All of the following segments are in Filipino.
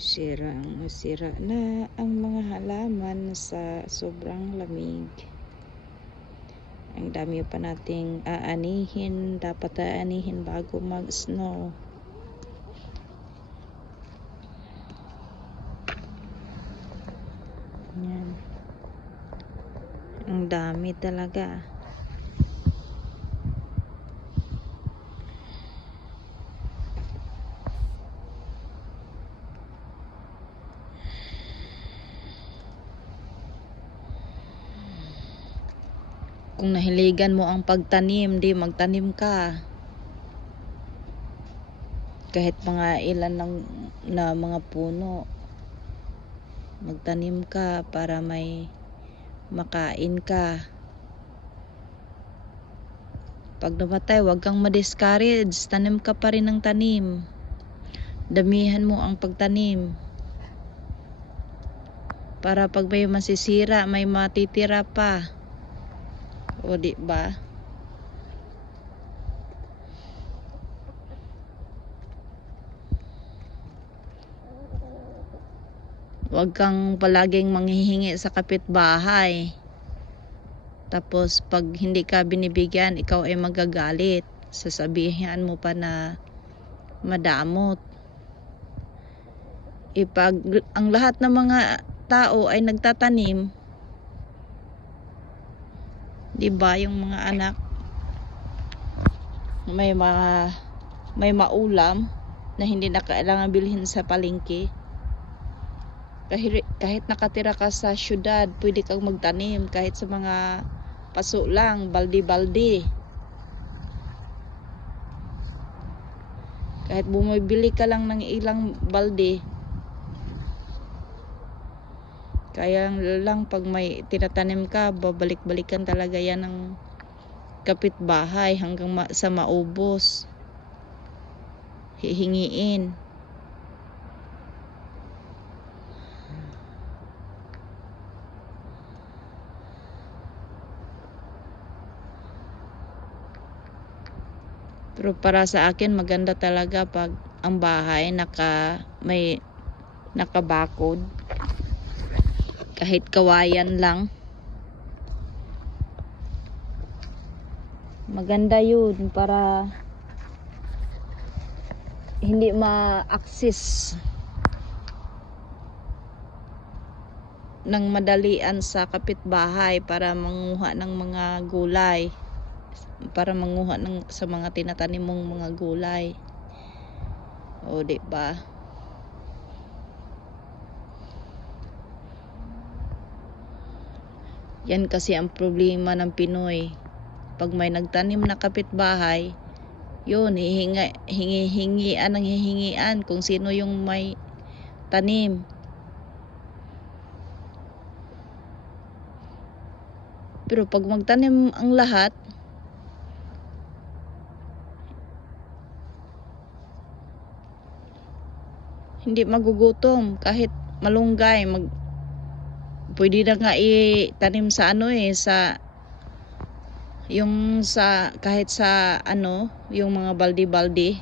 Sira, sira na ang mga halaman sa sobrang lamig. Ang dami pa nating aanihin. Dapat aanihin bago mag-snow. Ang dami talaga. Kung nahiligan mo ang pagtanim, di magtanim ka. Kahit mga ilan ng, na mga puno. Magtanim ka para may makain ka. Pag namatay, huwag kang ma-discourage. Tanim ka pa rin ng tanim. Damihan mo ang pagtanim. Para pag may masisira, may matitira pa. O di ba? Huwag kang palaging manghihingi sa kapitbahay. Tapos pag hindi ka binibigyan, ikaw ay magagalit. Sasabihan mo pa na madamot. Ipag ang lahat ng mga tao ay nagtatanim, 'di ba, yung mga anak may mga may maulam na hindi na kailangan bilhin sa palengke. Kahit, kahit nakatira ka sa syudad, pwede kang magtanim kahit sa mga paso lang, baldi-baldi. Kahit bumibili ka lang ng ilang balde, kaya lang pag may tinatanim ka, babalik-balikan talaga yan ng kapitbahay hanggang ma- sa maubos. Hihingiin. Pero para sa akin maganda talaga pag ang bahay naka may nakabakod kahit kawayan lang. Maganda yun para hindi ma-access ng madalian sa kapitbahay para manguha ng mga gulay para manguha ng sa mga tinatanim mong mga gulay. O di ba Yan kasi ang problema ng Pinoy. Pag may nagtanim na kapitbahay, yun, hihinga, hingi-hingian ang hihingian kung sino yung may tanim. Pero pag magtanim ang lahat, hindi magugutom kahit malunggay mag pwede na nga itanim sa ano eh sa yung sa kahit sa ano yung mga baldi-baldi.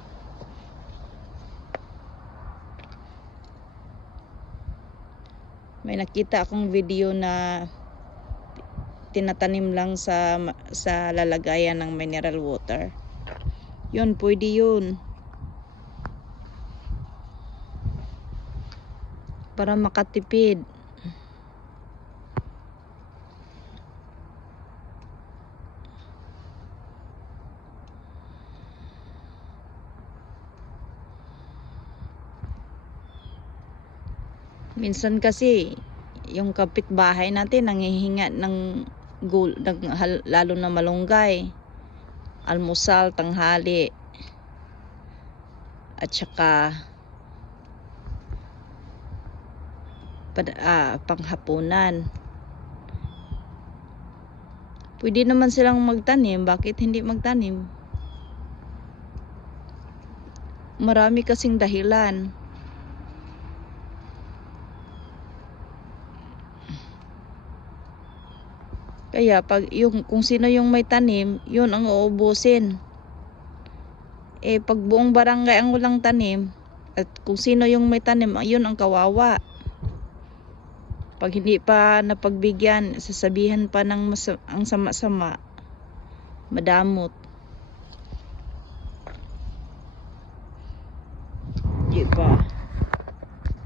May nakita akong video na tinatanim lang sa sa lalagayan ng mineral water. Yun pwede yun. Para makatipid Minsan kasi yung kapitbahay natin nanghihinga ng gul ng, lalo na malunggay. Almusal, tanghali. At saka pad, ah, panghapunan. Pwede naman silang magtanim, bakit hindi magtanim? Marami kasing dahilan. Kaya pag yung kung sino yung may tanim, yun ang uubusin. Eh pag buong barangay ang walang tanim, At kung sino yung may tanim, yun ang kawawa. Pag hindi pa napagbigyan, sasabihan pa ng ang sama-sama. Madamot.